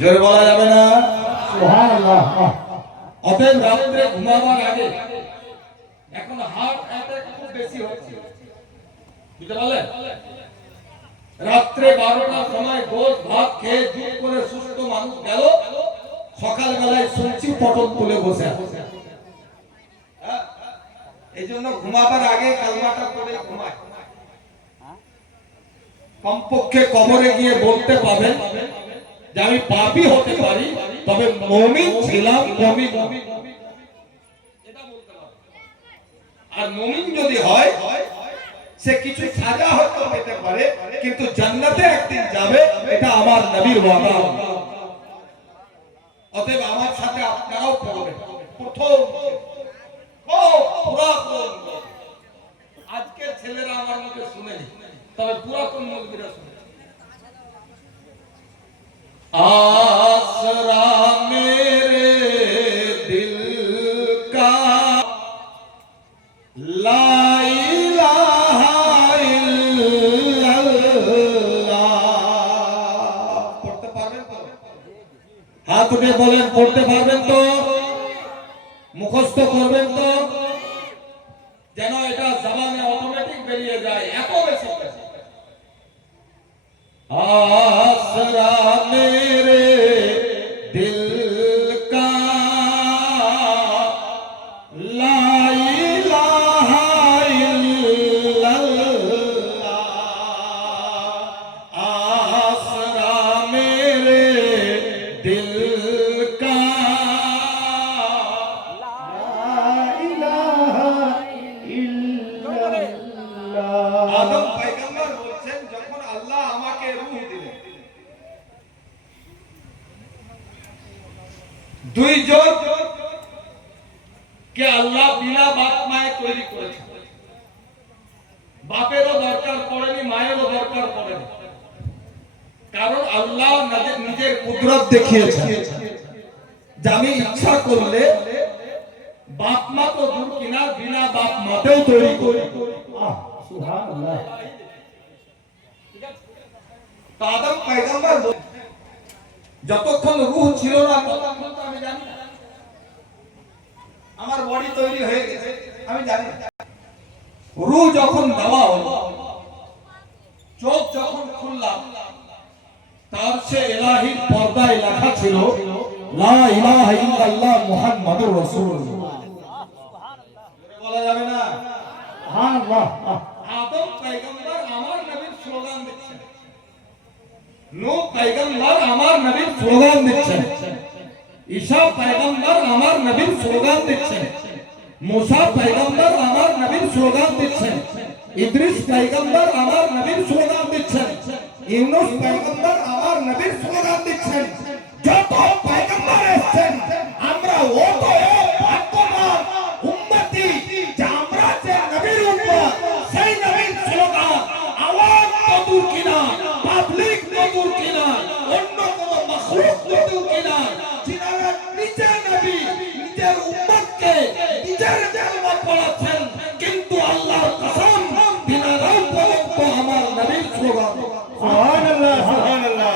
জোরে বলা যাবে না সুবহানাল্লাহ। অতএব রাত্রে ঘুমাবার আগে, এখন হার্ট অ্যাটাক খুব বেশি হচ্ছে, বুঝতে পারলেন? রাত্রে 12টার সময় গোশ ভাত খেয়ে জুট করে সুস্থ মানুষ গেল, সকাল বেলায় শুনছি পটল তুলে বসে আছে। এই জন্য ঘুমাবার আগে কালমাটা পড়ে ঘুমায়। কমপক্ষে কবরে গিয়ে বলতে পাবেন যে আমি পাপী হতে পারি, তবে মুমিন ছিলাম, মুমিন এটা বলতে পারবেন। আর মুমিন যদি হয়, সে কিছু সাজা হয়তো পেতে পারে, কিন্তু জান্নাতে একদিন যাবে, এটা আমার নবীর ওয়াদা। অতএব আমার সাথে আপনারাও পড়বেন। প্রথম পুরাতন, আজকের ছেলেরা আমার মুখে শুনেনি, তবে পুরাতন মৌলবীরা শুনে। आसरा मेरे दिल का ला इलाहा इल्लल्लाह। পড়তে পারবেন তো? হাত উঠে বলেন, পড়তে পারবেন তো? মুখস্থ করবেন তো? যেন এটা জবানে অটোমেটিক বেরিয়ে যায়, এত বেশি। आसरा मेरे दिल का ला इलाहा इल्लल्लाह। आसरा मेरे दिल का ला इलाहा इल्लल्लाह। आदम पैगंबर বলছেন, যখন আল্লাহ আমাকে রূহ দিলেন, দুইজন কে আল্লাহ বিনা বাপ মায়ে তৈরি করেছেন। বাপেরও দরকার পড়েনি, মায়েরও দরকার পড়েনি, কারণ আল্লাহ নিজের কুদরত দেখিয়েছেন যে আমি ইচ্ছা করলে বাপ মা তো দূর কিনা, বিনা বাপ মাতেও তৈরি করি। সুবহানাল্লাহ। আদম পয়গম্বর যতক্ষণ রূহ ছিল না, ততক্ষণ তো আমি জানি না আমার বডি তৈরি হয়ে গেছে, আমি জানি না। রূহ যখন দেওয়া হলো, চোখ যখন খুললাম, তার সে ইলাহির পর্দায় লেখা ছিল লা ইলাহা ইল্লাল্লাহ মুহাম্মাদুর রাসূলুল্লাহ। বলা যাবে না সুবহানাল্লাহ। আদম পয়গম্বর আমার নবীর স্লোগান দিচ্ছেন, নূহ পয়গম্বর আমার নবীর স্লোগান দিচ্ছেন, ঈসা পয়গম্বর আমার নবীর স্লোগান দিচ্ছেন, मूसा পয়গম্বর আমার নবীর স্লোগান দিচ্ছেন, ইদ্রিস পয়গম্বর আমার নবীর স্লোগান দিচ্ছেন, ইউনূস পয়গম্বর আমার নবীর স্লোগান দিচ্ছেন। যত পয়গম্বর এসেছেন, আমরা অত ভাগ্যবান উম্মতি যে আমরা যে নবীর উম্মত, সেই নবীর স্লোগান আওয়াম তো দূর কিনা, পাবলিক তো দূর কিনা, অন্য কোনো মাখলুক তো দূর কিনা, যিনারা নিজে নবী নিজের উম্মতকে নিজের কালমা পড়াচ্ছেন,